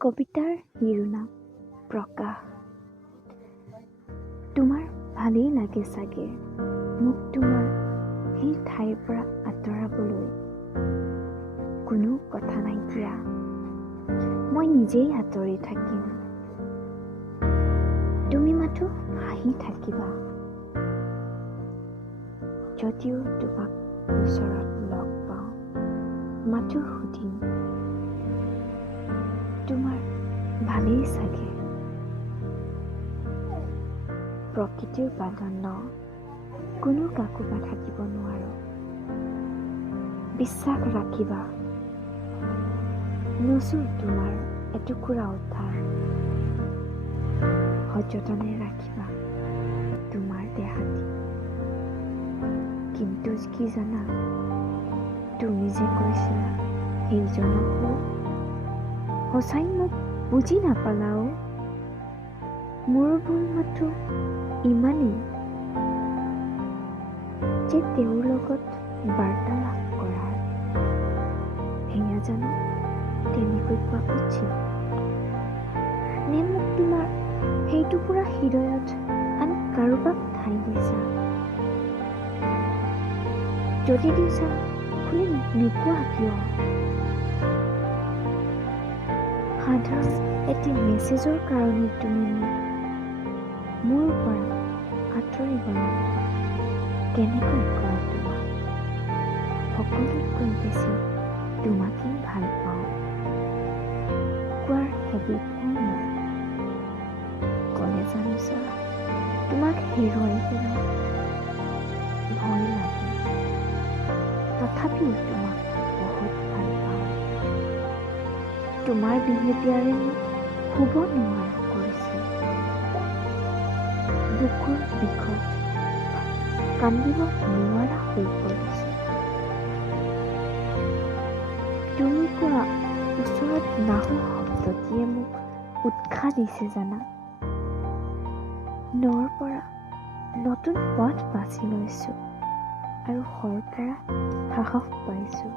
কবিতাৰ শিৰোনাম প্ৰকাশ। তোমাৰ ভালেই লাগে চাগে মোক তোমাৰ সেই ঠাইৰ পৰা আঁতৰাবলৈ। কোনো কথা নাই দিয়া, মই নিজেই আঁতৰি থাকিম। তুমি মাথো হাঁহি থাকিবা, যদিও তোমাক ওচৰত লগ পাওঁ মাথো সুধিম তোমাৰ ভালেই চাগে। প্ৰকৃতিৰ বান্ধন ন, কোনো কাকো বাধা দিব নোৱাৰো। বিশ্বাস ৰাখিবা, নচো তোমাৰ এটুকুৰা উদ্ধাৰ। সযতনে ৰাখিবা তোমাৰ দেহাটি। কিন্তু কি জানা, তুমি যে কৈছিলা সেইজনক সঁচাই মোক বুজি নাপালাও। মোৰ ভুল মাথো ইমানেই যে তেওঁৰ লগত বাৰ্তালাপ কৰাৰ সেয়া জানো তেনেকৈ কোৱা উচিত নে মোক তোমাৰ সেইটো পুৰা হৃদয়ত আন কাৰোবাক ঠাই দিছা? যদি দিছা খুলি নোকোৱা কিয়? সাধাৰণ এটি মেছেজৰ কাৰণে তুমি মোৰ পৰা আঁতৰিবলৈ কেনেকৈ কওঁ তোমাক? সকলোতকৈ বেছি তোমাকেই ভাল পাওঁ কোৱাৰ হেবিট নাই মোৰ। ক'লে জানোচা তোমাক হেৰুৱাই পেলাই ভয় লাগে, তথাপিও তোমাক বহুত ভাল পাওঁ। তোমাৰ বিহেভিয়াৰে মোক শুব নোৱাৰা কৰিছে। বুকুৰ বিষত কান্দিব নোৱাৰা হৈ পৰিছে। তুমি কোৱা ওচৰত নাহো শব্দটিয়ে মোক উৎসাহ দিছে জানা। নৰ পৰা নতুন পথ বাছি লৈছো আৰু শৰ পৰা সাহস পাইছো।